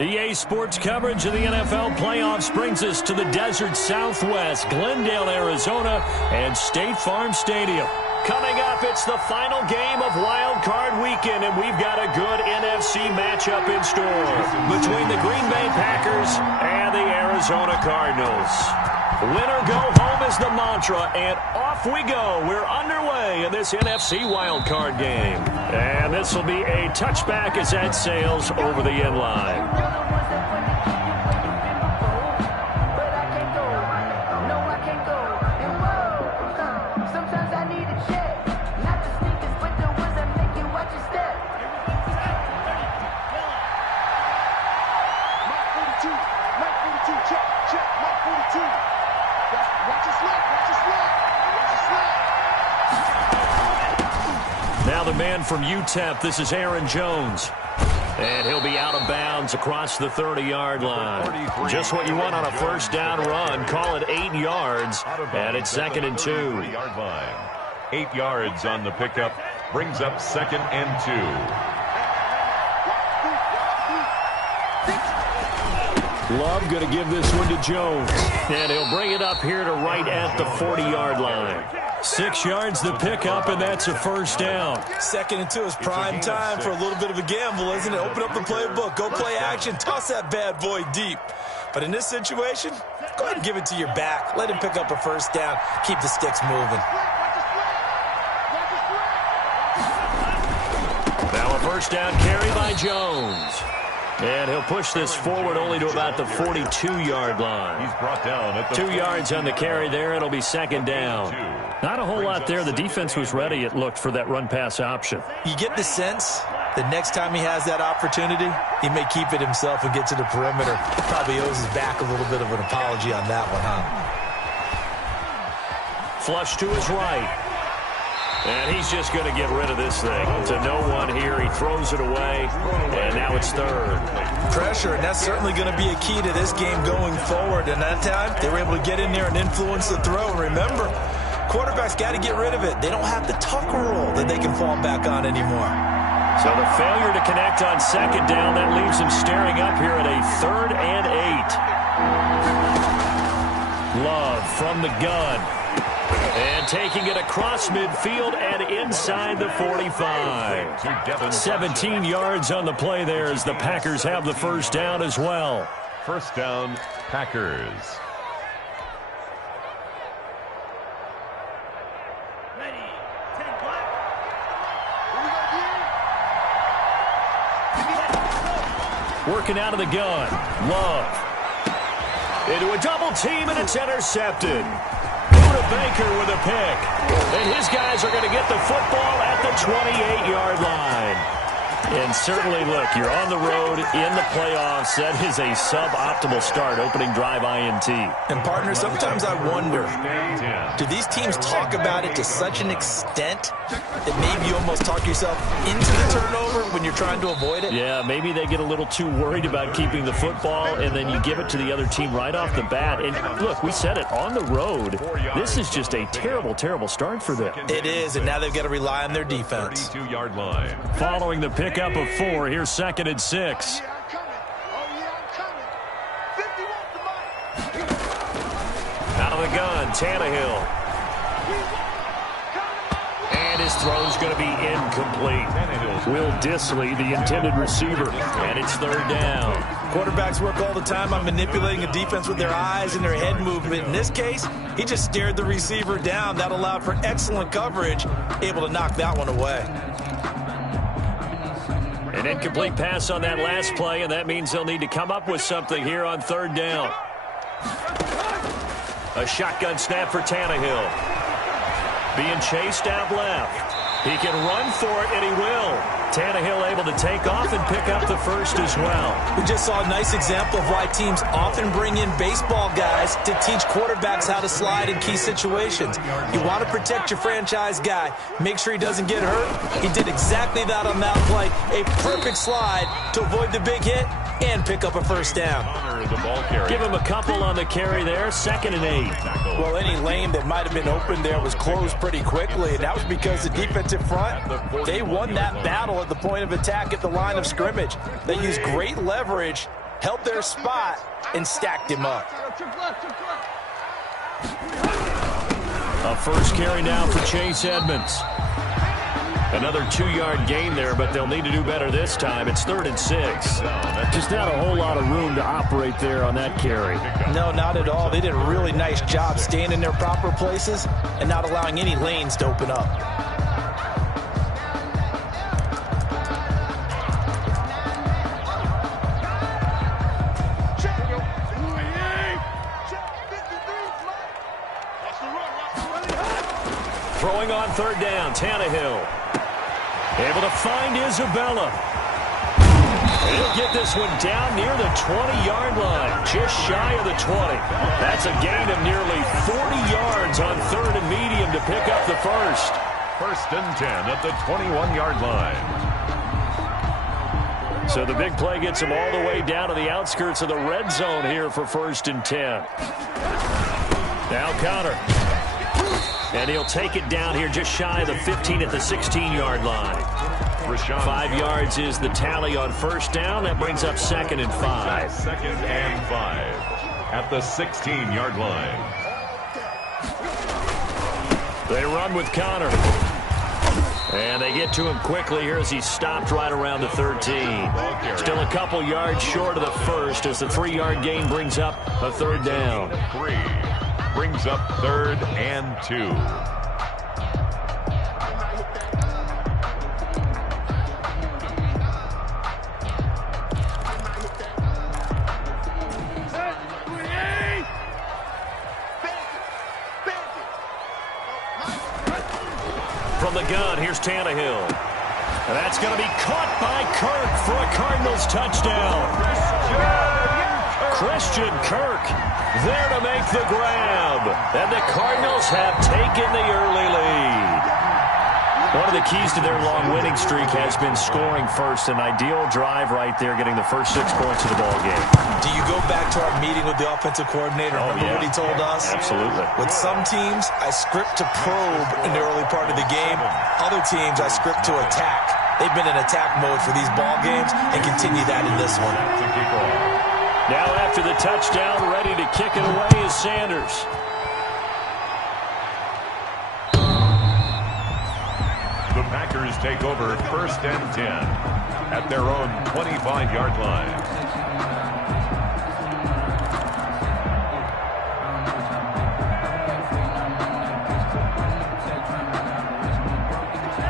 EA Sports coverage of the NFL playoffs brings us to the desert Southwest, Glendale, Arizona, and State Farm Stadium. Coming up, it's the final game of Wild Card Weekend, and we've got a good NFC matchup in store between the Green Bay Packers and the Arizona Cardinals. Win or go home is the mantra, and off we go. We're underway in this NFC Wild Card game. And this will be a touchback as that sails over the end line. Now the man from UTEP, this is Aaron Jones. And he'll be out of bounds across the 30-yard line. Just what you want on a first down run. Call it 8 yards, and it's 2nd and 2. 8 yards on the pickup, brings up 2nd and 2. Love going to give this one to Jones. And he'll bring it up here to right at the 40-yard line. 6 yards the pickup, and that's a first down. 2nd and 2 is prime time for a little bit of a gamble, isn't it? Open up the playbook, go play action, toss that bad boy deep. But in this situation, go ahead and give it to your back. Let him pick up a first down. Keep the sticks moving. Now a first down carry by Jones. And he'll push this forward only to about the 42-yard line. He's brought down at the 2 yards on the carry there. It'll be 2nd down. Not a whole lot there. The defense was ready, it looked, for that run-pass option. You get the sense that next time he has that opportunity, he may keep it himself and get to the perimeter. Probably owes his back a little bit of an apology on that one, huh? Flush to his right. And he's just going to get rid of this thing. To no one here. He throws it away, and now it's 3rd. Pressure, and that's certainly going to be a key to this game going forward. And that time, they were able to get in there and influence the throw. And remember, quarterbacks got to get rid of it. They don't have the tuck rule that they can fall back on anymore. So the failure to connect on 2nd down, that leaves him staring up here at a 3rd and 8. Love from the gun. And taking it across midfield and inside the 45. 17 yards on the play there as the Packers have the first down as well. First down, Packers. Working out of the gun. Love. Into a double team, and it's intercepted. Baker with a pick. And his guys are going to get the football at the 28-yard line. And certainly, look, you're on the road in the playoffs. That is a suboptimal start, opening drive INT. And, partner, sometimes I wonder, do these teams talk about it to such an extent that maybe you almost talk yourself into the turnover when you're trying to avoid it? Yeah, maybe they get a little too worried about keeping the football, and then you give it to the other team right off the bat. And, look, we said it, on the road, this is just a terrible, terrible start for them. It is, and now they've got to rely on their defense. 32-yard line. Following the pickup of 4, here's 2nd and 6. Out of the gun, Tannehill. And his throw's going to be incomplete. Will Dissly, the intended receiver, and it's 3rd down. Quarterbacks work all the time on manipulating a defense with their eyes and their head movement. In this case, he just stared the receiver down. That allowed for excellent coverage, able to knock that one away. An incomplete pass on that last play, and that means they'll need to come up with something here on 3rd down. A shotgun snap for Tannehill. Being chased out left. He can run for it, and he will. Tannehill able to take off and pick up the first as well. We just saw a nice example of why teams often bring in baseball guys to teach quarterbacks how to slide in key situations. You want to protect your franchise guy. Make sure he doesn't get hurt. He did exactly that on that play. A perfect slide to avoid the big hit and pick up a first down. Give him a couple on the carry there. 2nd and 8. Well, any lane that might have been open there was closed pretty quickly, and that was because the defensive front, they won that battle at the point of attack at the line of scrimmage. They used great leverage held their spot, and stacked him up. A first carry now for Chase Edmonds. Another 2-yard gain there, but they'll need to do better this time. It's 3rd and 6. Just not a whole lot of room to operate there on that carry. No, not at all. They did a really nice job staying in their proper places and not allowing any lanes to open up. Throwing on 3rd down, Tannehill. Able to find Isabella. He'll get this one down near the 20-yard line, just shy of the 20. That's a gain of nearly 40 yards on 3rd and medium to pick up the first. 1st and 10 at the 21-yard line. So the big play gets him all the way down to the outskirts of the red zone here for 1st and 10. Now Connor. And he'll take it down here just shy of the 15 at the 16-yard line. 5 yards is the tally on 1st down. That brings up 2nd and 5. 2nd and 5 at the 16-yard line. They run with Connor. And they get to him quickly here as he's stopped right around the 13. Still a couple yards short of the first as the 3-yard gain brings up a 3rd down. 3 brings up 3rd and 2. From the gun, here's Tannehill. And that's going to be caught by Kirk for a Cardinals touchdown. Christian Kirk there to make the grab. And the Cardinals have taken the early lead. One of the keys to their long winning streak has been scoring first. An ideal drive right there, getting the first 6 points of the ball game. Do you go back to our meeting with the offensive coordinator? Remember what he told us? Absolutely. With some teams, I script to probe in the early part of the game. Other teams, I script to attack. They've been in attack mode for these ball games and continue that in this one. Now after the touchdown, ready to kick it away is Sanders. The Packers take over 1st and 10 at their own 25-yard line.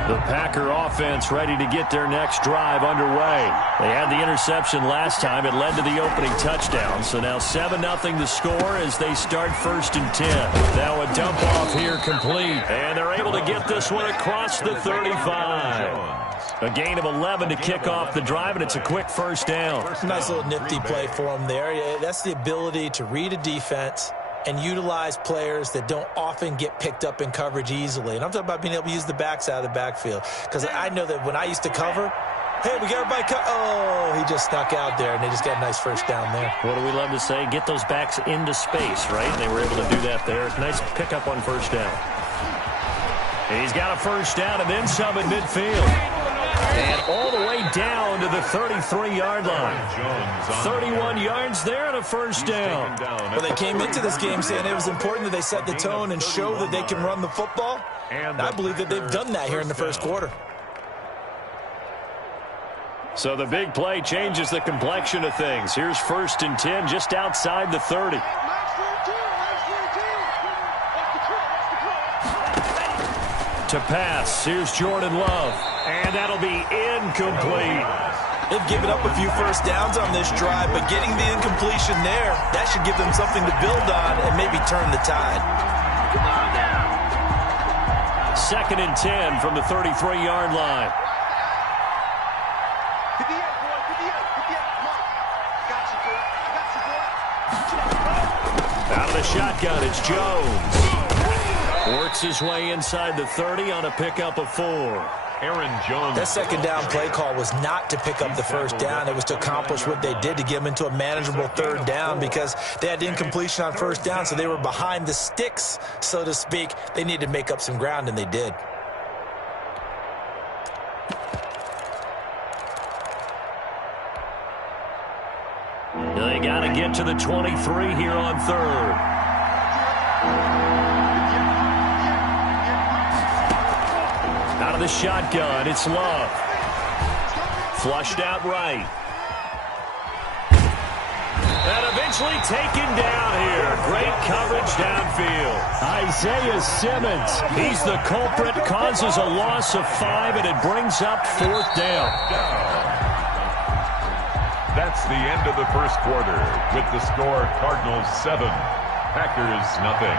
The Packer offense ready to get their next drive underway. They had the interception last time. It led to the opening touchdown. So now 7-0 the score as they start 1st and 10. Now a dump off here complete. And they're able to get this one across the 35. A gain of 11 to kick off the drive, and it's a quick 1st down. Nice little nifty play for them there. That's the ability to read a defense and utilize players that don't often get picked up in coverage easily. And I'm talking about being able to use the backs out of the backfield. Because I know that when I used to cover, hey, we got everybody oh, he just snuck out there, and they just got a nice 1st down there. What do we love to say? Get those backs into space, right? And they were able to do that there. Nice pickup on 1st down. He's got a 1st down and then some at midfield. And all the way down to the 33-yard line. 31 yards there and a 1st down. Well, they came into this game saying it was important that they set the tone and show that they can run the football. And I believe that they've done that here in the 1st quarter. So the big play changes the complexion of things. Here's 1st and 10 just outside the 30. To pass, here's Jordan Love. And that'll be incomplete. They've given up a few 1st downs on this drive, but getting the incompletion there, that should give them something to build on and maybe turn the tide. 2nd and 10 from the 33-yard line. Out of the shotgun, it's Jones. Works his way inside the 30 on a pickup of 4. Aaron Jones. That 2nd down play call was not to pick up the 1st down. It was to accomplish what they did to get them into a manageable 3rd down because they had incompletion on 1st down, so they were behind the sticks, so to speak. They needed to make up some ground, and they did. They got to get to the 23 here on third. Out of the shotgun, it's Love. Flushed out right. And eventually taken down here. Great coverage downfield. Isaiah Simmons. He's the culprit. Causes a loss of 5, and it brings up 4th down. That's the end of the first quarter with the score Cardinals 7, Packers nothing.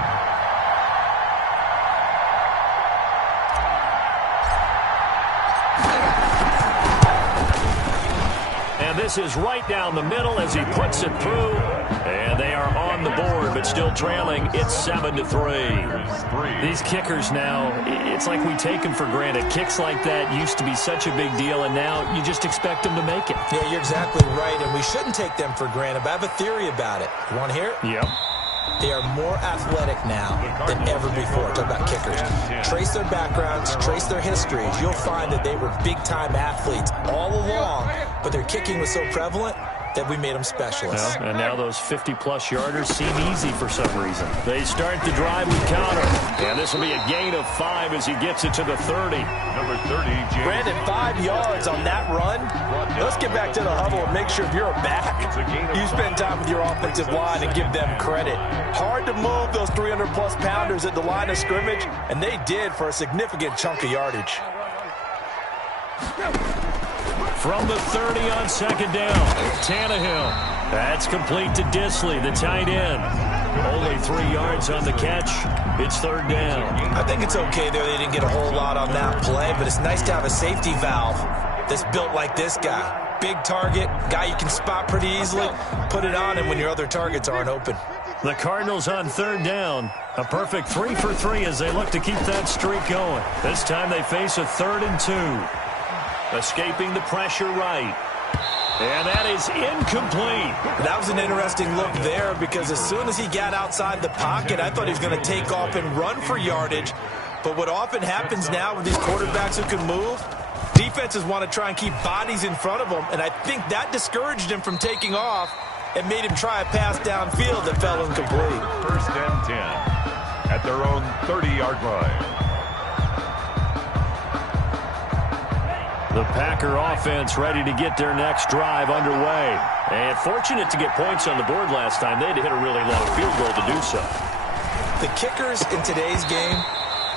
And this is right down the middle as he puts it through. And they are on the board, but still trailing. It's 7-3. These kickers now, it's like we take them for granted. Kicks like that used to be such a big deal, and now you just expect them to make it. Yeah, you're exactly right, and we shouldn't take them for granted, but I have a theory about it. You want to hear it? Yep. They are more athletic now than ever before. Talk about kickers. Trace their backgrounds, trace their histories. You'll find that they were big-time athletes all along, but their kicking was so prevalent that we made them specialists. Yeah, and now those 50-plus yarders seem easy for some reason. They start the drive with counter. And this will be a gain of 5 as he gets it to the 30. Number 30, James. Brandon, 5 yards on that run. Let's get back to the huddle and make sure if you're a back, you spend time with your offensive line and give them credit. Hard to move those 300-plus pounders at the line of scrimmage, and they did for a significant chunk of yardage. From the 30 on 2nd down, Tannehill. That's complete to Disley, the tight end. Only 3 yards on the catch. It's 3rd down. I think it's okay there. They didn't get a whole lot on that play, but it's nice to have a safety valve that's built like this guy. Big target, guy you can spot pretty easily. Put it on him when your other targets aren't open. The Cardinals on 3rd down. A perfect 3 for 3 as they look to keep that streak going. This time they face a 3rd and 2. Escaping the pressure right. And that is incomplete. That was an interesting look there because as soon as he got outside the pocket, I thought he was going to take off and run for yardage. But what often happens now with these quarterbacks who can move, defenses want to try and keep bodies in front of them, and I think that discouraged him from taking off and made him try a pass downfield that fell incomplete. 1st and 10 at their own 30-yard line. The Packer offense ready to get their next drive underway. And fortunate to get points on the board last time. They had to hit a really long field goal to do so. The kickers in today's game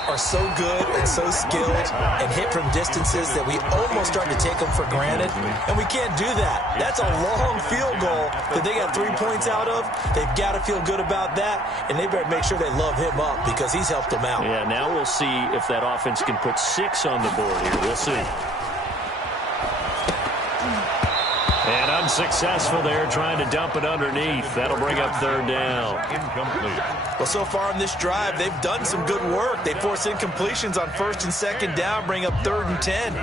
are so good and so skilled and hit from distances that we almost start to take them for granted. And we can't do that. That's a long field goal that they got 3 points out of. They've got to feel good about that, and they better make sure they love him up because he's helped them out. Yeah, now we'll see if that offense can put 6 on the board here. We'll see. And unsuccessful there, trying to dump it underneath. That'll bring up 3rd down. Incomplete. Well, so far in this drive, they've done some good work. They force incompletions on 1st and 2nd down, bring up 3rd and 10.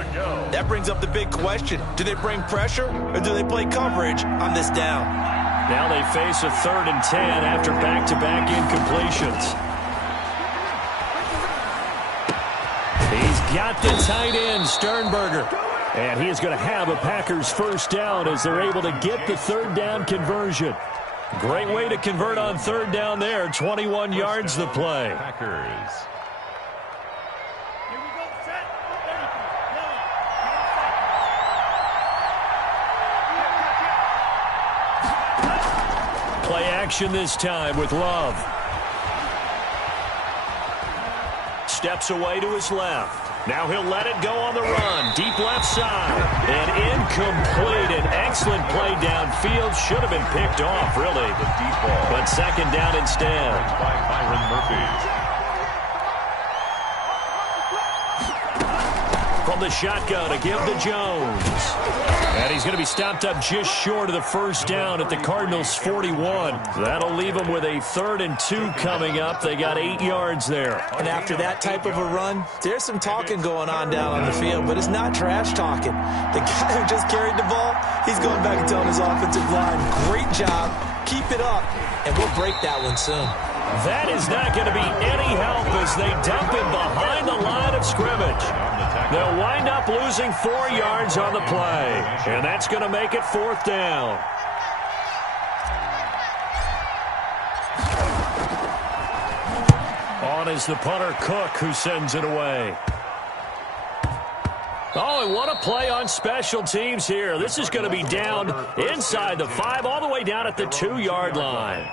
That brings up the big question. Do they bring pressure or do they play coverage on this down? Now they face a 3rd and 10 after back-to-back incompletions. He's got the tight end, Sternberger. And he is going to have a Packers 1st down as they're able to get the 3rd down conversion. Great way to convert on 3rd down there. 21 yards the play. Packers. Play action this time with Love. Steps away to his left. Now he'll let it go on the run. Deep left side. And incomplete. An excellent play downfield. Should have been picked off, really. The deep ball. But 2nd down instead. By Byron Murphy. From the shotgun to give to Jones. And he's going to be stopped up just short of the 1st down at the Cardinals' 41. That'll leave them with a 3rd and 2 coming up. They got 8 yards there. And after that type of a run, there's some talking going on down on the field, but it's not trash talking. The guy who just carried the ball, he's going back and telling his offensive line, great job, keep it up, and we'll break that one soon. That is not going to be any help as they dump him behind the line of scrimmage. They'll wind up losing 4 yards on the play, and that's going to make it 4th down. is the punter, Cook, who sends it away. Oh, and what a play on special teams here. This is going to be down inside the 5, all the way down at the 2-yard line.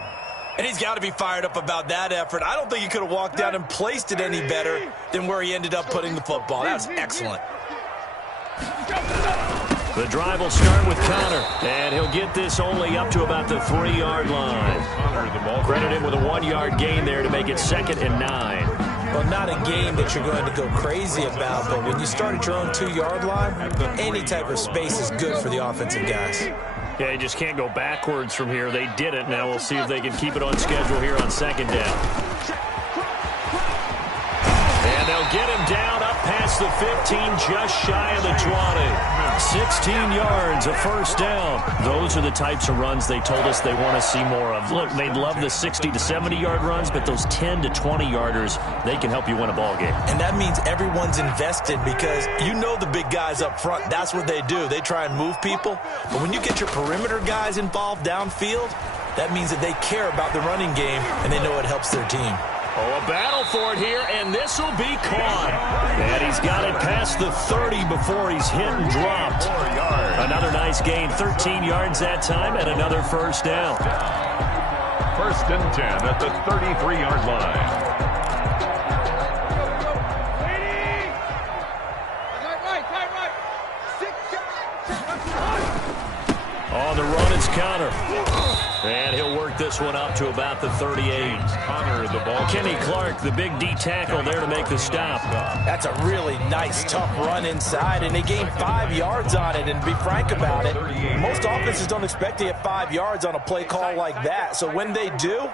And he's got to be fired up about that effort. I don't think he could have walked down and placed it any better than where he ended up putting the football. That was excellent. The drive will start with Connor, and he'll get this only up to about the 3-yard line. Credit him with a 1-yard gain there to make it 2nd and 9. Well, not a game that you're going to go crazy about, but when you start at your own 2-yard line, any type of space is good for the offensive guys. Yeah, you just can't go backwards from here. They did it. Now we'll see if they can keep it on schedule here on 2nd down. And they'll get him down up past the 15, just shy of the 20. 16 yards, a first down. Those are the types of runs they told us they want to see more of. Look, they'd love the 60 to 70-yard runs, but those 10 to 20-yarders, they can help you win a ball game. And that means everyone's invested because you know the big guys up front. That's what they do. They try and move people. But when you get your perimeter guys involved downfield, that means that they care about the running game, and they know it helps their team. Oh, a battle for it here, and this will be caught. And he's got it past the 30 before he's hit and dropped. Another nice gain, 13 yards that time, and another first down. 1st and 10 at the 33-yard line. On the run, it's Connor. And he'll work this one up to about the 38. Connor, the ball. Kenny Clark, the big D tackle there to make the stop. That's a really nice, tough run inside, and they gained 5 yards on it. And to be frank about it, most offenses don't expect to get 5 yards on a play call like that. So when they do,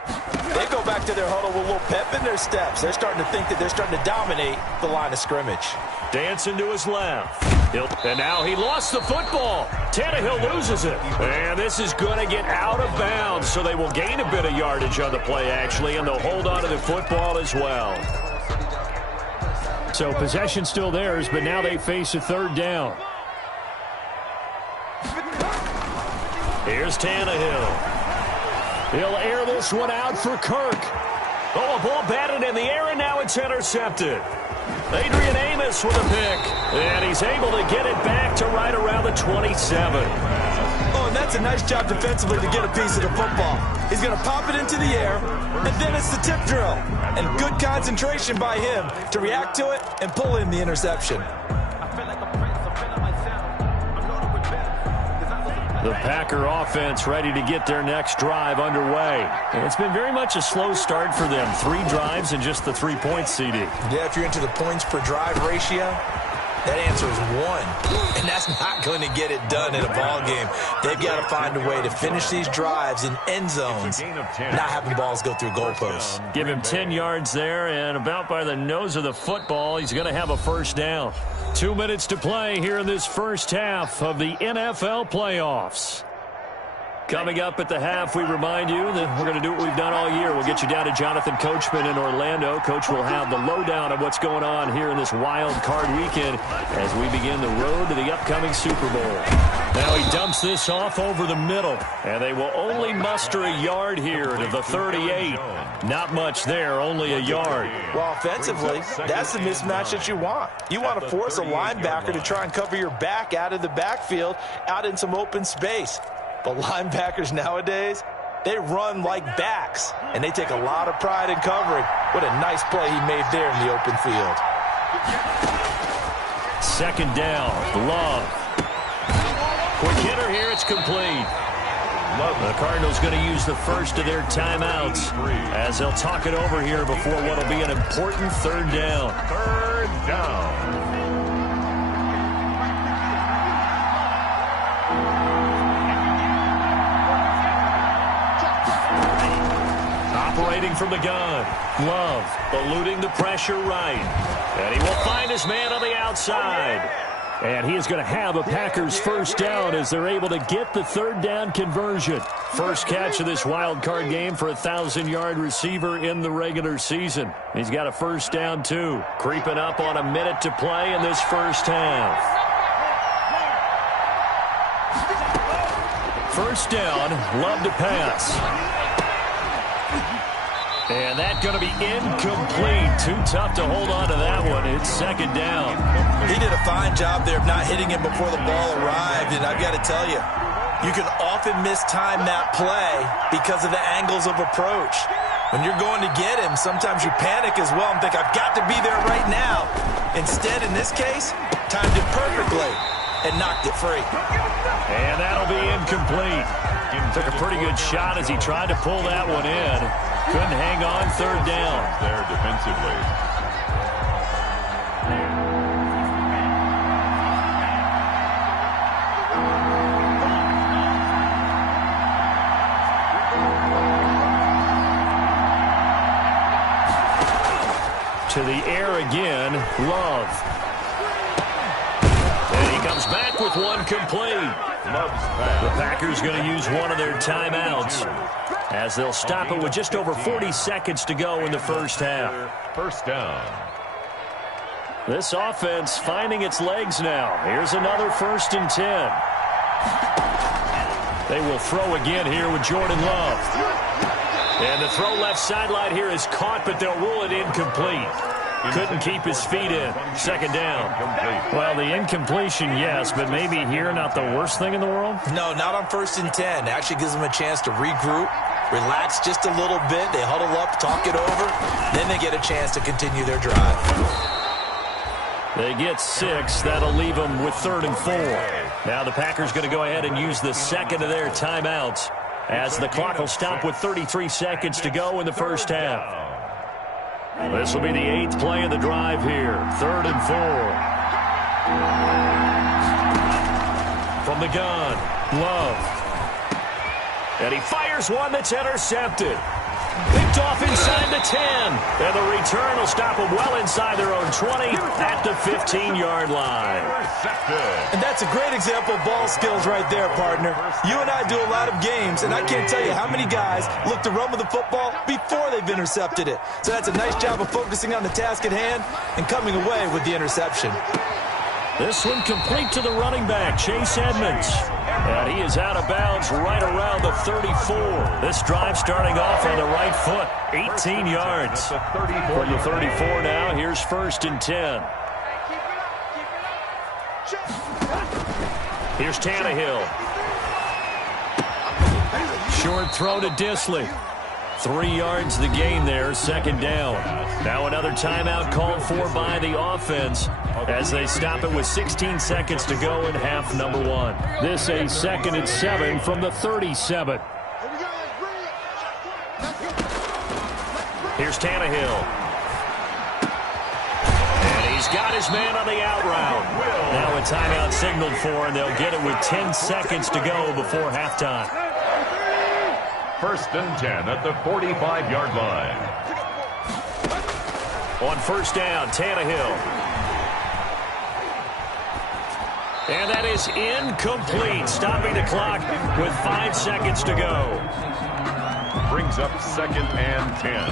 they go back to their huddle with a little pep in their steps. They're starting to think that they're starting to dominate the line of scrimmage. Dancing to his left. And now he lost the football. Tannehill loses it. And this is going to get out of bounds, so they will gain a bit of yardage on the play, actually, and they'll hold on to the football as well. So possession still theirs, but now they face a 3rd down. Here's Tannehill. He'll air this one out for Kirk. Oh, a ball batted in the air, and now it's intercepted. Adrian Amos with a pick, and he's able to get it back to right around the 27. Oh, and that's a nice job defensively to get a piece of the football. He's going to pop it into the air, and then it's the tip drill. And good concentration by him to react to it and pull in the interception. The Packer offense ready to get their next drive underway. And it's been very much a slow start for them. 3 drives and just the 3 points, CD. Yeah, if you're into the points per drive ratio, that answer is 1. And that's not going to get it done in a ball game. They've got to find a way to finish these drives in end zones, not having balls go through goalposts. Give him 10 yards there, and about by the nose of the football, he's going to have a first down. 2 minutes to play here in this first half of the NFL playoffs. Coming up at the half, we remind you that we're going to do what we've done all year. We'll get you down to Jonathan Coachman in Orlando. Coach will have the lowdown of what's going on here in this wild card weekend as we begin the road to the upcoming Super Bowl. Now he dumps this off over the middle, and they will only muster a yard here to the 38. Not much there, only a yard. Well, offensively, that's the mismatch that you want. You want to force a linebacker to try and cover your back out of the backfield, out in some open space. But linebackers nowadays, they run like backs, and they take a lot of pride in covering. What a nice play he made there in the open field. 2nd down, Love. Quick hitter here, it's complete. The Cardinals going to use the first of their timeouts as they'll talk it over here before what will be an important 3rd down. 3rd down. Operating from the gun. Love eluding the pressure right. And he will find his man on the outside. And he is going to have a Packers first down as they're able to get the 3rd down conversion. First catch of this wild card game for a 1,000-yard receiver in the regular season. He's got a first down, too. Creeping up on a minute to play in this first half. First down, Love to pass. And that's going to be incomplete. Too tough to hold on to that one. It's second down. He did a fine job there of not hitting him before the ball arrived. And I've got to tell you, you can often mistime that play because of the angles of approach. When you're going to get him, sometimes you panic as well and think, I've got to be there right now. Instead, in this case, timed it perfectly and knocked it free. And that'll be incomplete. Took a pretty good shot as he tried to pull that one in. Couldn't hang on, third down. There defensively. To the air again, Love. And he comes back with one complete. The Packers going to use one of their timeouts as they'll stop it with just over 40 seconds to go in the first half. First down. This offense finding its legs now. Here's another 1st and 10. They will throw again here with Jordan Love. And the throw left sideline here is caught, but they'll rule it incomplete. Couldn't keep his feet in. Second down. Well, the incompletion, yes, but maybe here not the worst thing in the world? No, not on 1st and 10. Actually gives them a chance to regroup, relax just a little bit. They huddle up, talk it over. Then they get a chance to continue their drive. They get 6. That'll leave them with 3rd and 4. Now the Packers going to go ahead and use the second of their timeouts as the clock will stop with 33 seconds to go in the first half. This will be the 8th play of the drive here. 3rd and 4. From the gun, Love. And he fires one that's intercepted. Picked off inside the 10. And the return will stop them well inside their own 20 at the 15-yard line. And that's a great example of ball skills right there, partner. You and I do a lot of games, and I can't tell you how many guys look to run with the football before they've intercepted it. So that's a nice job of focusing on the task at hand and coming away with the interception. This one complete to the running back, Chase Edmonds. And he is out of bounds right around the 34. This drive starting off on the right foot, 18 yards. From the 34 now, here's 1st and 10. Here's Tannehill. Short throw to Disley. 3 yards the gain there, second down. Now another timeout called for by the offense as they stop it with 16 seconds to go in half number 1. This a 2nd and 7 from the 37. Here's Tannehill. And he's got his man on the out route. Now a timeout signaled for, and they'll get it with 10 seconds to go before halftime. 1st and 10 at the 45-yard line. On 1st down, Tannehill. And that is incomplete, stopping the clock with 5 seconds to go. Brings up 2nd and 10.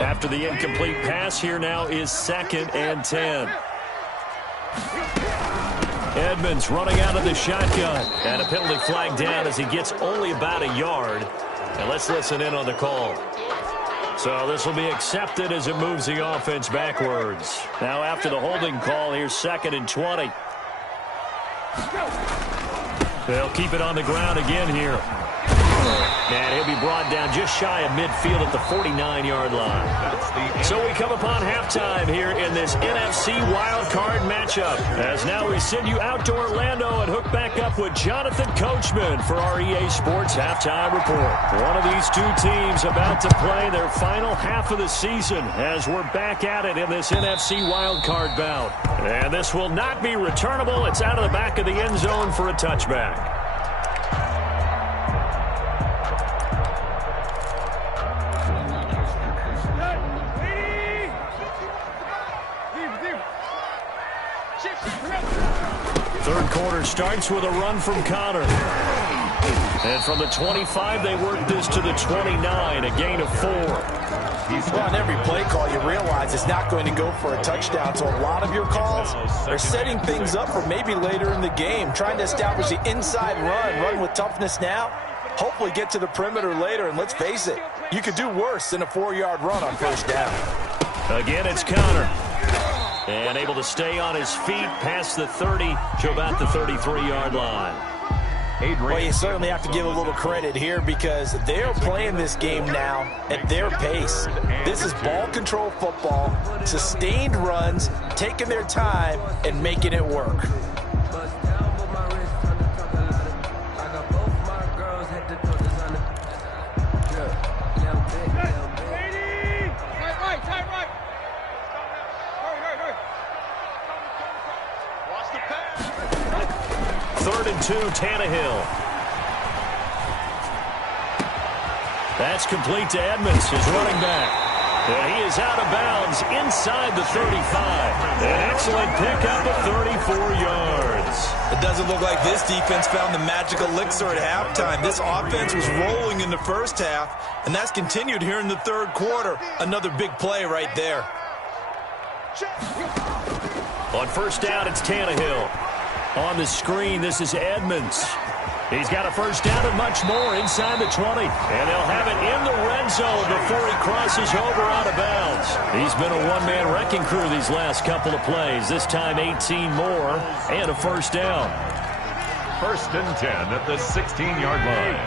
After the incomplete pass, here now is 2nd and 10. Edmonds running out of the shotgun. And a penalty flag down as he gets only about a yard. And let's listen in on the call. So this will be accepted as it moves the offense backwards. Now after the holding call, here's 2nd and 20. They'll keep it on the ground again here. And he'll be brought down just shy of midfield at the 49-yard line. So we come upon halftime here in this NFC wildcard matchup. As now we send you out to Orlando and hook back up with Jonathan Coachman for our EA Sports Halftime Report. One of these two teams about to play their final half of the season as we're back at it in this NFC wildcard bout. And this will not be returnable. It's out of the back of the end zone for a touchback. Third quarter starts with a run from Connor. And from the 25, they work this to the 29, a gain of 4. Well, on every play call, you realize it's not going to go for a touchdown. So a lot of your calls are setting things up for maybe later in the game, trying to establish the inside run with toughness now, hopefully get to the perimeter later. And let's face it, You could do worse than a 4-yard run on first down. Again, it's Connor. And able to stay on his feet past the 30 to about the 33-yard line. Well, you certainly have to give a little credit here because they're playing this game now at their pace. This is ball control football, sustained runs, taking their time, and making it work. Tannehill. That's complete to Edmonds, his running back. And he is out of bounds inside the 35. An excellent pickup of 34 yards. It doesn't look like this defense found the magical elixir at halftime. This offense was rolling in the first half, and that's continued here in the third quarter. Another big play right there. On first down, it's Tannehill. On the screen, this is Edmonds. He's got a first down and much more inside the 20. And they'll have it in the red zone before he crosses over out of bounds. He's been a one-man wrecking crew these last couple of plays. This time 18 more and a first down. First and 10 at the 16-yard line.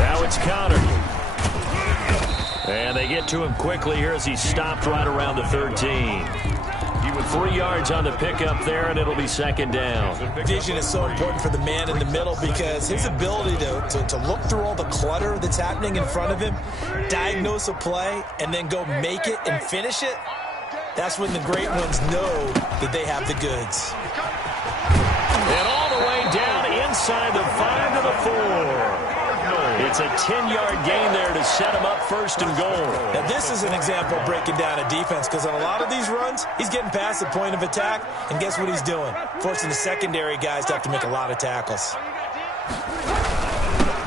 Now it's Connor. And they get to him quickly here as he stopped right around the 13. He was 3 yards on the pickup there, and it'll be second down. Vision is so important for the man in the middle because his ability to look through all the clutter that's happening in front of him, diagnose a play, and then go make it and finish it, that's when the great ones know that they have the goods. And all the way down inside the 5 to the 4. It's a 10-yard gain there to set him up first and goal. Now, this is an example of breaking down a defense because on a lot of these runs, he's getting past the point of attack, and guess what he's doing? Forcing the secondary guys to have to make a lot of tackles.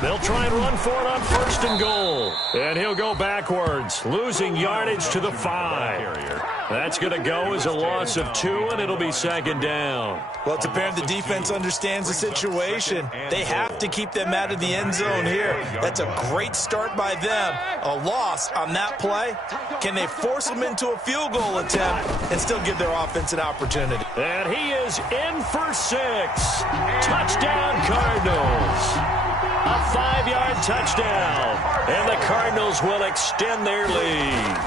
They'll try and run for it on first and goal. And he'll go backwards, losing yardage to the 5. That's going to go as a loss of 2, and it'll be second down. Well, it's apparent the defense understands the situation. They have to keep them out of the end zone here. That's a great start by them. A loss on that play. Can they force them into a field goal attempt and still give their offense an opportunity? And he is in for 6. Touchdown, Cardinals. A 5-yard touchdown. And the Cardinals will extend their lead.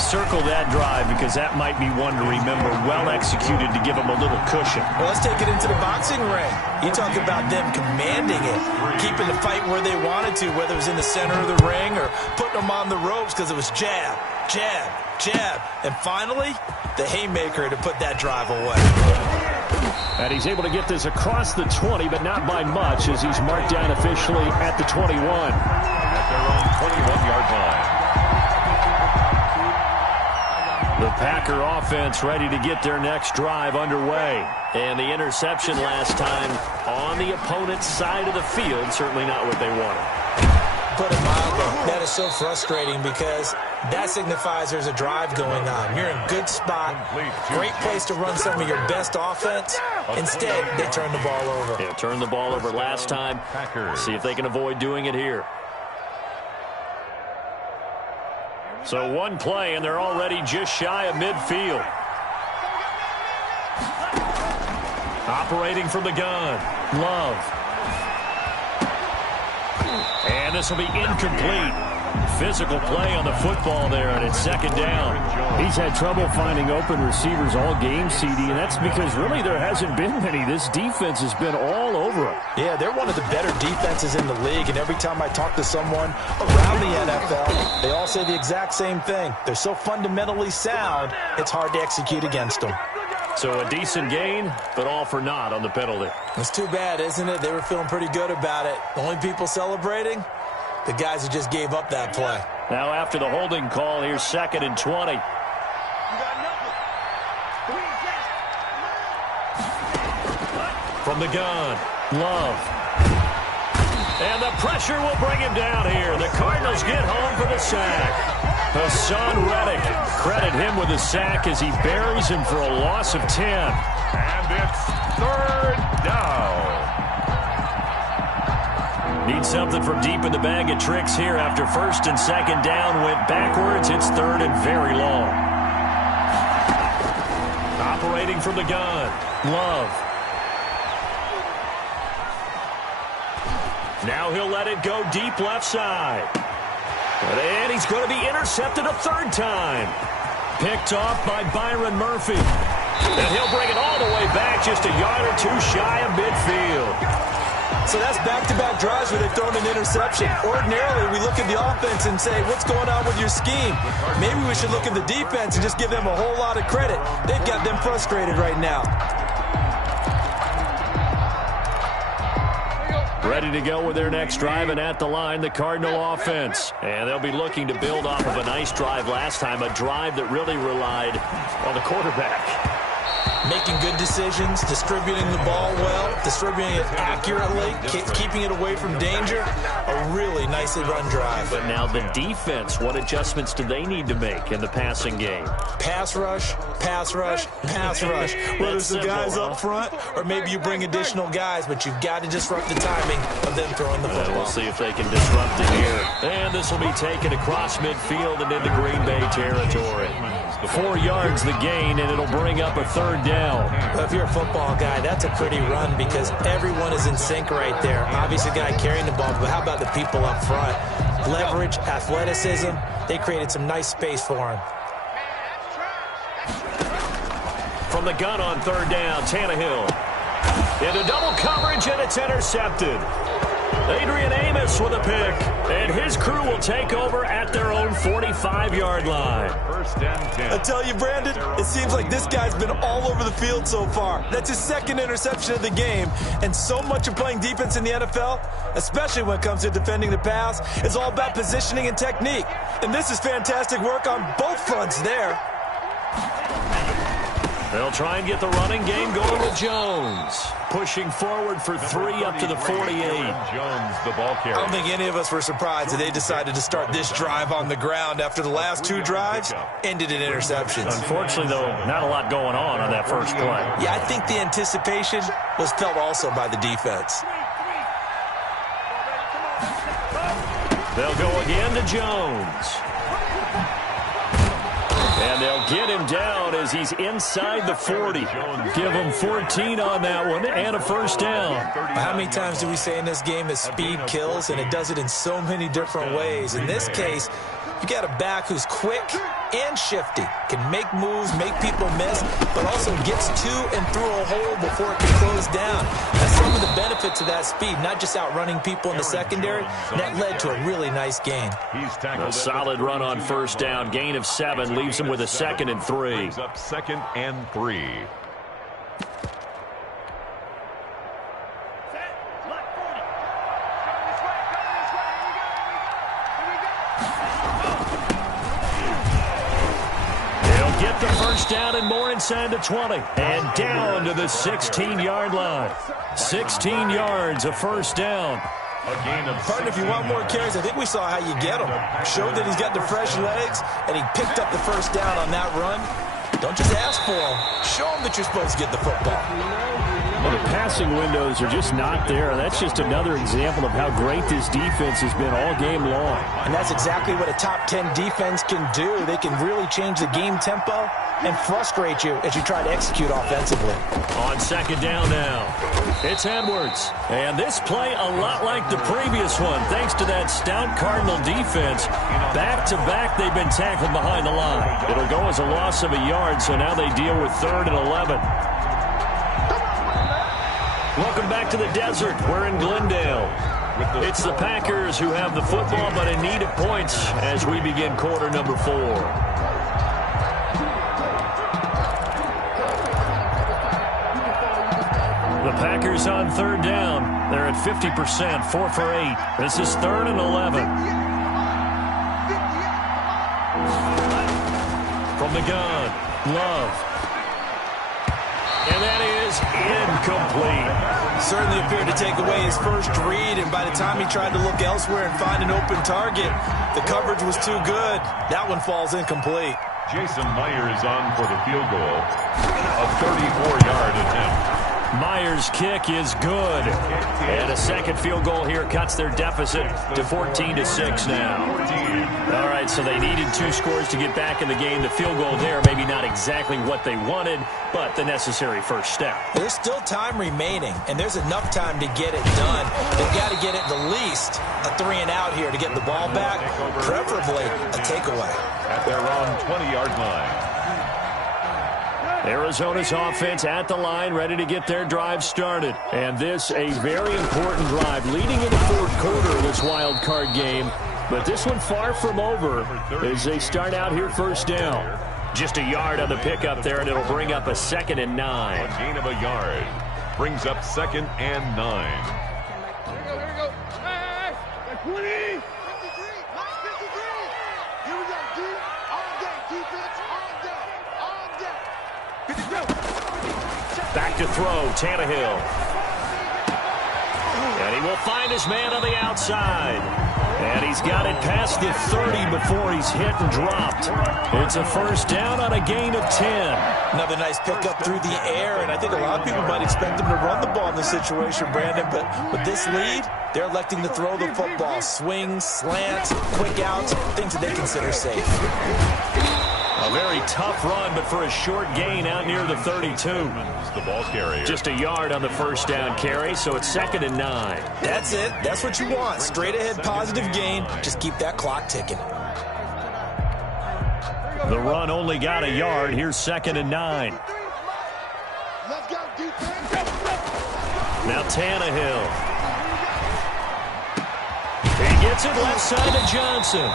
Circle that drive because that might be one to remember. Well executed to give them a little cushion. Well, let's take it into the boxing ring. You talk about them commanding it, keeping the fight where they wanted to, whether it was in the center of the ring or putting them on the ropes because it was jab, jab, jab. And finally, the haymaker to put that drive away. And he's able to get this across the 20, but not by much as he's marked down officially at the 21. At their own 21-yard line. The Packer offense ready to get their next drive underway. And the interception last time on the opponent's side of the field, certainly not what they wanted. Put it mildly, that is so frustrating because that signifies there's a drive going on. You're in a good spot, great place to run some of your best offense. Instead, they turn the ball over. Yeah, turned the ball over last time. See if they can avoid doing it here. So one play, and they're already just shy of midfield. Operating from the gun, Love. And this will be incomplete. Physical play on the football there, and it's second down. He's had trouble finding open receivers all game, CD, and that's because really there hasn't been many. This defense has been all over him. Yeah, they're one of the better defenses in the league, and every time I talk to someone around the NFL, they all say the exact same thing. They're so fundamentally sound, it's hard to execute against them. So a decent gain, but all for naught on the penalty. It's too bad, isn't it? They were feeling pretty good about it. The only people celebrating? The guys who just gave up that play. Now after the holding call, here's second and 20. From the gun, Love. And the pressure will bring him down here. The Cardinals get home for the sack. Hassan Reddick, credit him with the sack as he buries him for a loss of 10. And it's third down. Need something from deep in the bag of tricks here after first and second down went backwards. It's third and very long. Operating from the gun, Love. Now he'll let it go deep left side. And he's going to be intercepted a third time. Picked off by Byron Murphy. And he'll bring it all the way back just a yard or two shy of midfield. So that's back-to-back drives where they've thrown an interception. Ordinarily, we look at the offense and say, what's going on with your scheme? Maybe we should look at the defense and just give them a whole lot of credit. They've got them frustrated right now. Ready to go with their next drive, and at the line, the Cardinal offense. And they'll be looking to build off of a nice drive last time, a drive that really relied on the quarterback. Making good decisions, distributing the ball well, distributing it accurately, keeping it away from danger. A really nicely run drive. But now the defense, what adjustments do they need to make in the passing game? Pass rush, pass rush, pass rush. Whether it's the guys up front or maybe you bring additional guys, but you've got to disrupt the timing of them throwing the football. We'll see if they can disrupt it here. And this will be taken across midfield and into Green Bay territory. 4 yards the gain, and it'll bring up a third down. Well, if you're a football guy, that's a pretty run because everyone is in sync right there. Obviously, the guy carrying the ball, but how about the people up front? Leverage, athleticism, they created some nice space for him. From the gun on third down, Tannehill. Into double coverage, and it's intercepted. Adrian Amos with a pick, and his crew will take over at their own 45-yard line. First and 10. I tell you, Brandon, it seems like this guy's been all over the field so far. That's his second interception of the game, and so much of playing defense in the NFL, especially when it comes to defending the pass, is all about positioning and technique. And this is fantastic work on both fronts there. They'll try and get the running game going with Jones. Pushing forward for 3 up to the 48. Jones, the ball carrier. I don't think any of us were surprised that they decided to start this drive on the ground after the last 2 drives ended in interceptions. Unfortunately, though, not a lot going on that first play. Yeah, I think the anticipation was felt also by the defense. They'll go again to Jones. And they'll get him down as he's inside the 40. Give him 14 on that one and a first down. How many times do we say in this game that speed kills, and it does it in so many different ways? In this case, you got a back who's quick and shifty, can make moves, make people miss, but also gets to and through a hole before it can close down. That's some of the benefits of that speed, not just outrunning people in the secondary, and that led to a really nice gain. A solid run on first down, gain of 7, leaves him with a 2nd and 3. Up 2nd and 3. Get the first down and more inside the 20. And down to the 16-yard line. 16 yards, a first down. A gain of Partner, if you want more carries, I think we saw how you get them. Showed that he's got the fresh legs, and he picked up the first down on that run. Don't just ask for him. Show him that you're supposed to get the football. Well, the passing windows are just not there. That's just another example of how great this defense has been all game long. And that's exactly what a top 10 defense can do. They can really change the game tempo and frustrate you as you try to execute offensively. On second down now, it's Edwards. And this play a lot like the previous one, thanks to that stout Cardinal defense. Back-to-back, they've been tackled behind the line. It'll go as a loss of a yard, so now they deal with 3rd and 11. Welcome back to the desert. We're in Glendale. It's the Packers who have the football, but in need of points as we begin quarter number 4. The Packers on 3rd down. They're at 50%, 4 for 8. This is 3rd and 11. From the gun, Love. And that is incomplete. Certainly appeared to take away his first read, and by the time he tried to look elsewhere and find an open target, the coverage was too good. That one falls incomplete. Jason Myers on for the field goal. A 34-yard attempt. Myers' kick is good. And a second field goal here cuts their deficit to 14-6 now. All right, so they needed 2 scores to get back in the game. The field goal there, maybe not exactly what they wanted, but the necessary first step. There's still time remaining, and there's enough time to get it done. They've got to get it the least a 3-and-out here to get the ball back, preferably a takeaway. At their own 20-yard line. Arizona's offense at the line, ready to get their drive started. And this, a very important drive, leading in the fourth quarter of this wild card game. But this one far from over as they start out here first down. Just a yard on the pickup there, and it'll bring up a 2nd and 9. A gain of a yard brings up 2nd and 9. Here we go. Hey, 20. 53. Nice 53. Here we go, D. All day. Defense, all day. All day. 52. Back to throw, Tannehill. And he will find his man on the outside. And he's got it past the 30 before he's hit and dropped. It's a first down on a gain of 10. Another nice pickup through the air, and I think a lot of people might expect him to run the ball in this situation, Brandon, but with this lead, they're electing to throw the football. Swings, slants, quick outs, things that they consider safe. A very tough run, but for a short gain out near the 32. The ball carrier. Just a yard on the first down carry, so it's 2nd and 9. That's it. That's what you want. Straight ahead positive gain. Just keep that clock ticking. The run only got a yard. Here's 2nd and 9. Let's go, defense. Now Tannehill. He gets it left side to Johnson.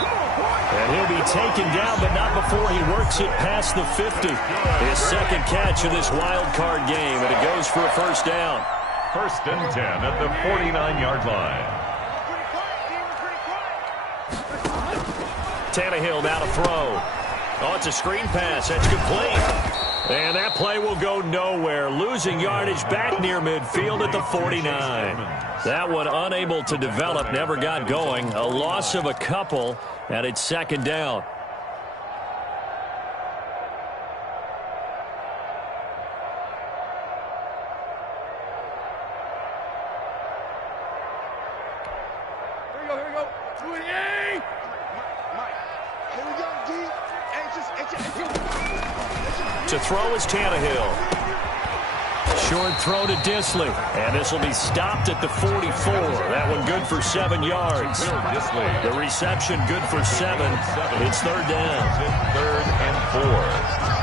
And he'll be taken down, but not before he works it past the 50. His second catch of this wild card game, and it goes for a first down. 1st and 10 at the 49-yard line. Tannehill now to throw. Oh, it's a screen pass. That's complete. And that play will go nowhere. Losing yardage back near midfield at the 49. That one unable to develop, never got going. A loss of a couple, and it's 2nd down. Here we go. 28. Here we go, D. To throw is Tannehill. Short throw to Disley. And this will be stopped at the 44. That one good for 7 yards. The reception good for 7. It's 3rd down. 3rd and 4.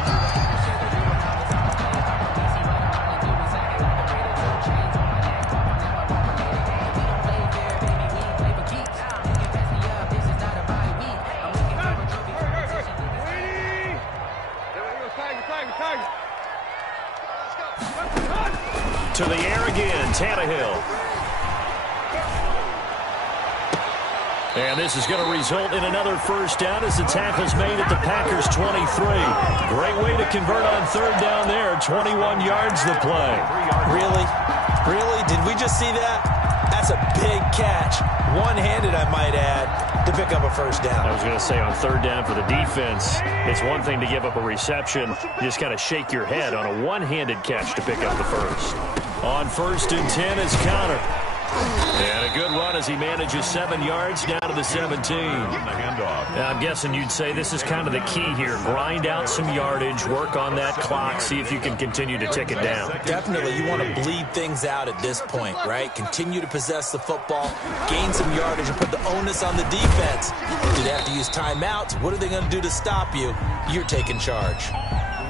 To the air again, Tannehill. And this is going to result in another first down as the tackle's made at the Packers' 23. Great way to convert on 3rd down there. 21 yards the play. Really? Really? Did we just see that? That's a big catch. One-handed, I might add, to pick up a first down. I was going to say on 3rd down for the defense, it's one thing to give up a reception. You just got to shake your head on a one-handed catch to pick up the first. On 1st and 10 is Connor. And a good run as he manages 7 yards down to the 17. Now, I'm guessing you'd say this is kind of the key here. Grind out some yardage, work on that clock, see if you can continue to tick it down. Definitely, you want to bleed things out at this point, right? Continue to possess the football, gain some yardage, and put the onus on the defense. Do they have to use timeouts? What are they going to do to stop you? You're taking charge.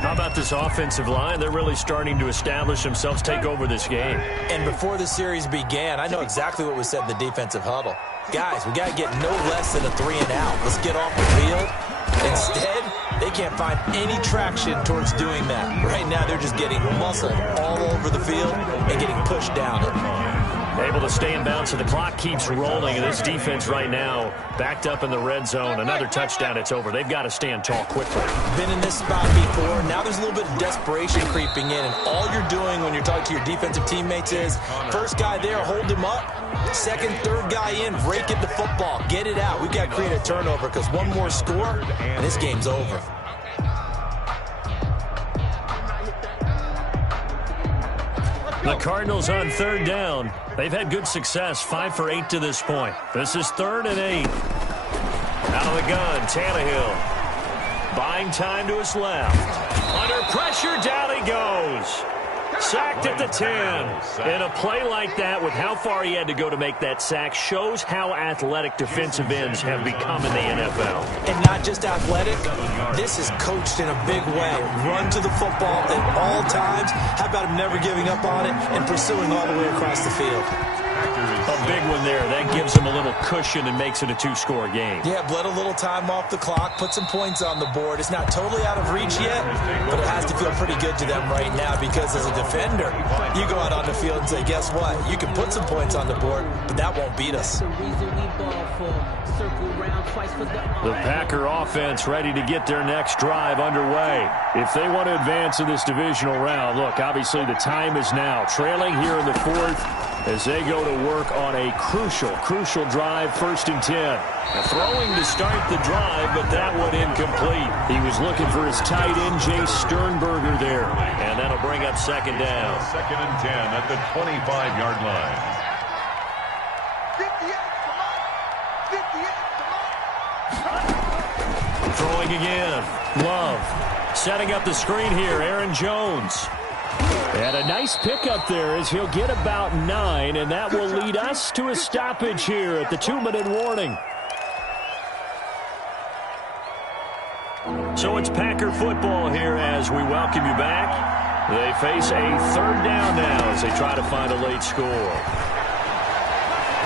How about this offensive line? They're really starting to establish themselves, take over this game. And before the series began, I know exactly what was said in the defensive huddle. Guys, we got to get no less than a 3-and-out. Let's get off the field. Instead, they can't find any traction towards doing that. Right now, they're just getting muscled all over the field and getting pushed down it. Able to stay in bounds, so the clock keeps rolling, and this defense right now backed up in the red zone. Another touchdown, it's over. They've got to stand tall quickly. Been in this spot before. Now there's a little bit of desperation creeping in, and all you're doing when you're talking to your defensive teammates is first guy there, hold him up. Second, third guy in, break it to football. Get it out. We've got to create a turnover because one more score, and this game's over. The Cardinals on third down. They've had good success, 5 for 8 to this point. This is 3rd and 8. Out of the gun, Tannehill. Buying time to his left. Under pressure, down he goes. Sacked at the 10. And a play like that, with how far he had to go to make that sack, shows how athletic defensive ends have become in the NFL. And not just athletic, this is coached in a big way. Run to the football at all times. How about him never giving up on it and pursuing all the way across the field? A big one there. That gives him a little cushion and makes it a 2-score game. Yeah, bled a little time off the clock, put some points on the board. It's not totally out of reach yet, but it has to feel pretty good to them right now because as a defender, you go out on the field and say, guess what? You can put some points on the board, but that won't beat us. The Packer offense ready to get their next drive underway. If they want to advance in this divisional round, look, obviously the time is now. Trailing here in the 4th as they go to work on a crucial drive, 1st and 10. Throwing to start the drive, but that one incomplete. He was looking for his tight end, Jay Sternberger there. And that'll bring up 2nd down. 2nd and 10 at the 25-yard line. 58, come on. 58, come on. Throwing again. Love. Setting up the screen here, Aaron Jones. And a nice pickup there as he'll get about 9, and that will lead us to a stoppage here at the 2-minute warning. So it's Packer football here as we welcome you back. They face a 3rd down now as they try to find a late score.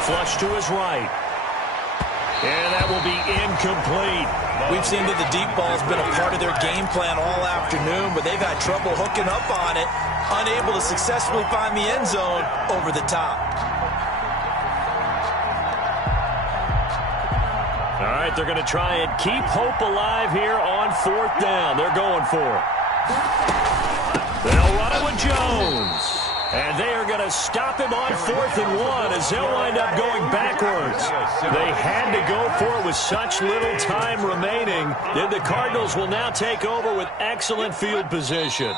Flush to his right. And that will be incomplete. We've seen that the deep ball has been a part of their game plan all afternoon, but they've had trouble hooking up on it, unable to successfully find the end zone over the top. All right, they're going to try and keep hope alive here on 4th down. They're going for it. They'll run it with Jones. And they are going to stop him on 4th and 1 as they'll wind up going backwards. They had to go for it with such little time remaining. Then the Cardinals will now take over with excellent field position.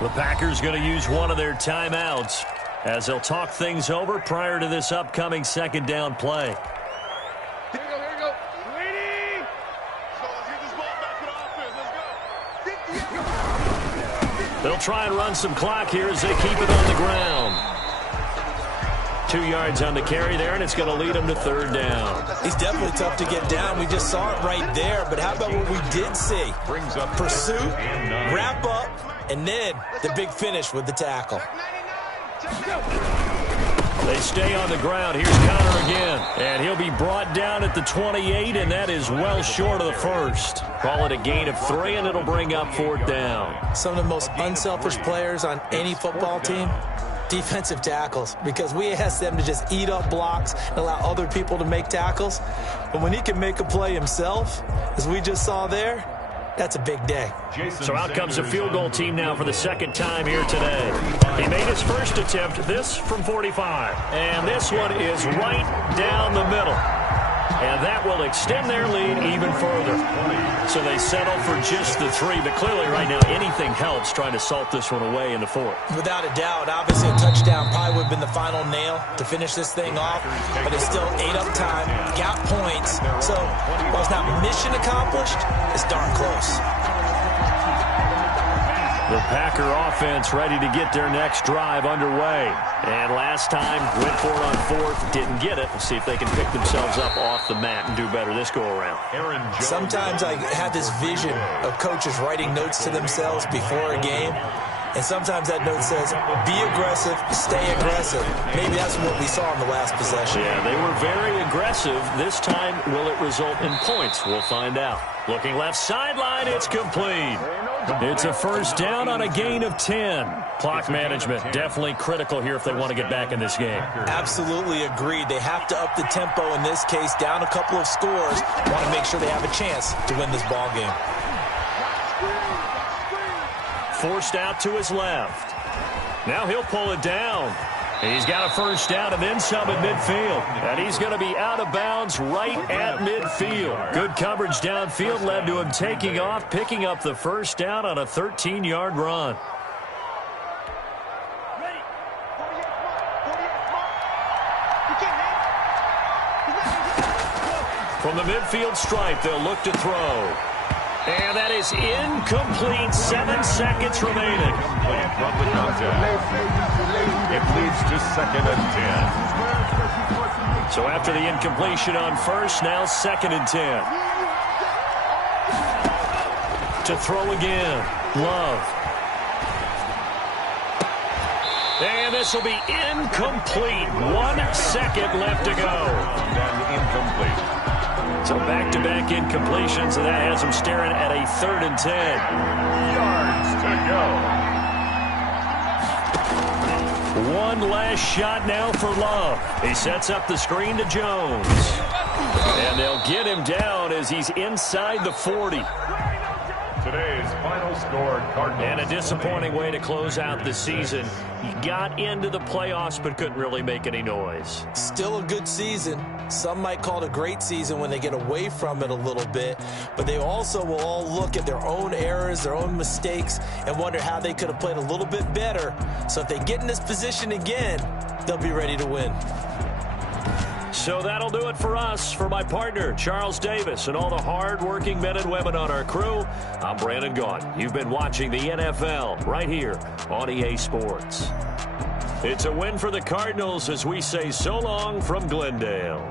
The Packers going to use one of their timeouts as they'll talk things over prior to this upcoming 2nd down play. Here we go. Ready? So let's get this ball back to the offense. Let's go. They'll try and run some clock here as they keep it on the ground. 2 yards on the carry there, and it's going to lead them to 3rd down. He's definitely tough to get down. We just saw it right there, but how about what we did see? Pursuit, wrap up, and then the big finish with the tackle. They stay on the ground. Here's Connor again, and he'll be brought down at the 28, and that is well short of the 1st. Call it a gain of 3, and it'll bring up 4th down. Some of the most unselfish players on any football team, defensive tackles, because we ask them to just eat up blocks and allow other people to make tackles. But when he can make a play himself, as we just saw there, that's a big day. So out comes the field goal team now for the 2nd time here today. He made his first attempt, this from 45. And this one is right down the middle. And that will extend their lead even further. So they settle for just the 3, but clearly right now anything helps trying to salt this one away in the 4th. Without a doubt, obviously a touchdown probably would have been the final nail to finish this thing off, but it's still ate up time, got points, so while it's not mission accomplished, it's darn close. The Packer offense ready to get their next drive underway. And last time, went for it on 4th, didn't get it. We'll see if they can pick themselves up off the mat and do better this go-around. Sometimes I have this vision of coaches writing notes to themselves before a game, and sometimes that note says, be aggressive, stay aggressive. Maybe that's what we saw in the last possession. Yeah, they were very aggressive. This time, will it result in points? We'll find out. Looking left sideline, it's complete. It's a 1st down on a gain of 10. Clock management definitely critical here if they want to get back in this game. Absolutely agreed. They have to up the tempo in this case, down a couple of scores. Want to make sure they have a chance to win this ball game. Forced out to his left. Now he'll pull it down. He's got a first down and then some at midfield. And he's going to be out of bounds right at midfield. Good coverage downfield led to him taking off, picking up the first down on a 13-yard run. From the midfield stripe, they'll look to throw. And that is incomplete. 7 seconds remaining. Incomplete from the contact. It leads to 2nd and 10. So after the incompletion on first, now 2nd and 10. To throw again. Love. And this will be incomplete. 1 second left to go. And incomplete. So back-to-back incompletions, and that has him staring at a 3rd and 10. Yards to go. One last shot now for Love. He sets up the screen to Jones. And they'll get him down as he's inside the 40. Today's final score, Cardinals. And a disappointing way to close out the season. He got into the playoffs but couldn't really make any noise. Still a good season. Some might call it a great season when they get away from it a little bit, but they also will all look at their own errors, their own mistakes, and wonder how they could have played a little bit better. So if they get in this position again, they'll be ready to win. So that'll do it for us. For my partner, Charles Davis, and all the hard-working men and women on our crew, I'm Brandon Gaudin. You've been watching the NFL right here on EA Sports. It's a win for the Cardinals as we say so long from Glendale.